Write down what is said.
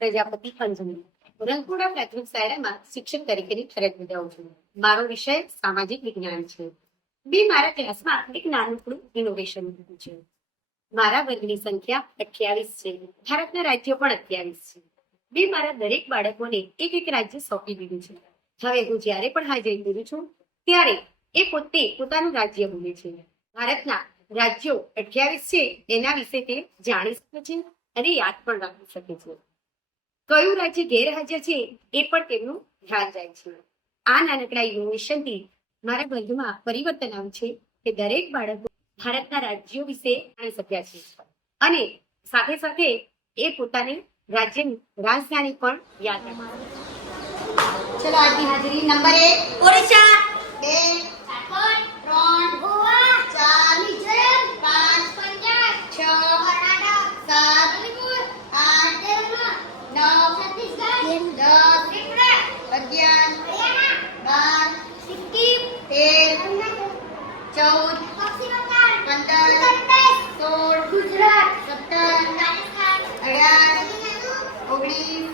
પ્રજાપતિ અંજની રંગપુરા પ્રાથમિક શાળામાં શિક્ષક તરીકેની ફરજ બજાવું છું. મારો વિષય સામાજિક વિજ્ઞાન છે. બે મારા ક્લાસમાં એક નાનકડું ઇનોવેશન છે મારા વર્ગની સંખ્યા અઠ્યાવીસ છે. ભારતના રાજ્યો પણ અઠ્યાવીસ છે. બે મારા દરેક બાળકોને એક એક રાજ્ય સોંપી દીધું છે. હવે હું જ્યારે પણ હાજરી પૂરું છું, ત્યારે એ પોતે પોતાનું રાજ્ય બોલે છે. ભારતના રાજ્યો અઠ્યાવીસ છે, એના વિશે તે જાણી શકે છે અને યાદ પણ રાખી શકે છે. કયું રાજ્ય ગેરહાજર છે એ પણ તેમનું ધ્યાન જાય છે. આ નાનકડા ઇનોવેશનથી મારા વર્ગમાં પરિવર્તન આવ્યું છે કે દરેક બાળકો ભારતના રાજ્યો વિશે જાણી શક્યા છે. અને સાથે સાથે એ પોતાની રાજ્યની રાજધાની પણ યાદ રાખે ચલો આજની હાજરી નંબર એક. ઓડિશા. અગિયાર બાર તેર ચૌદ પંદર સોળ ગુજરાત સત્તર અઢાર ઓગણીસ